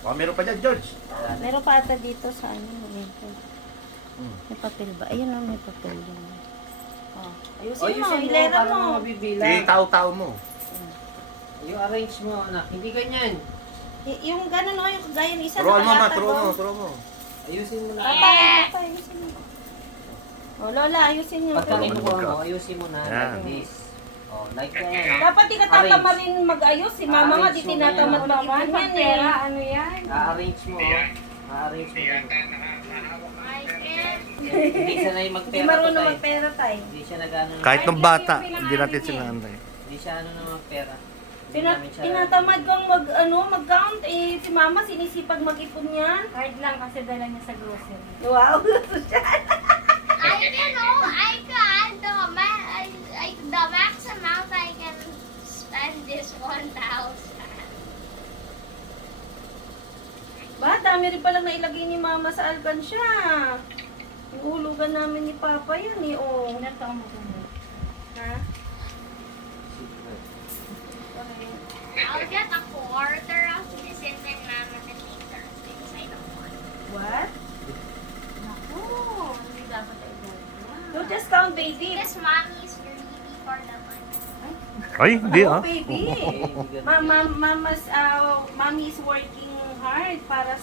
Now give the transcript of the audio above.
Oh, meron pa dyan, George. Meron pa ata dito sa ano. May papel ba? Ayun o, may papel din. Oh, ayusin mo, hilera para mo. mabibilang. Hindi, tao-tao mo. Yung arrange mo, anak. Hindi ganyan. Yung gano'n o, yung kagaya ng isa Turuan mo, ma. nakalatag, Turuan mo, oh. turuan mo. Ayusin mo na. Papa, ayusin mo. Oh, Lola, ayusin mo. Pagka Ano, kinukuha ano, mo, ayusin mo na. Yan. Like this. Oh, like that. Dapat di ka tatama rin mag-ayos. Si mama nga di Arrange mo tinatamad yan. mag-ipon yan eh. Ano yan? A-arrange mo. A-arrange mo yan. Hindi siya na yung Hindi magpera to, marunong tay. magpera tayo. Hindi siya nag-ano. Kahit ng bata, hindi natin sinanday. Hindi siya ano na magpera. Hindi namin siya- Tinatamad kang mag-count eh. Si mama sinisipag mag-ipon yan. Card lang kasi dala niya sa grocery. Wow. The max amount I can spend is 1,000. Ba, dami rin palang nailagay ni mama sa alkansya. Iulugan namin ni papa yan eh. Oh. Ilan taon mo kung Ha? I'll get a quarter of this and then Mama can take the rest because I don't want. What? Naku, hindi dapat ay gano'n. You just count, baby. Because Mommy is greedy for the money. Ay, hindi Oh, ah. baby. Eh, hindi ganun. Mommy is working hard para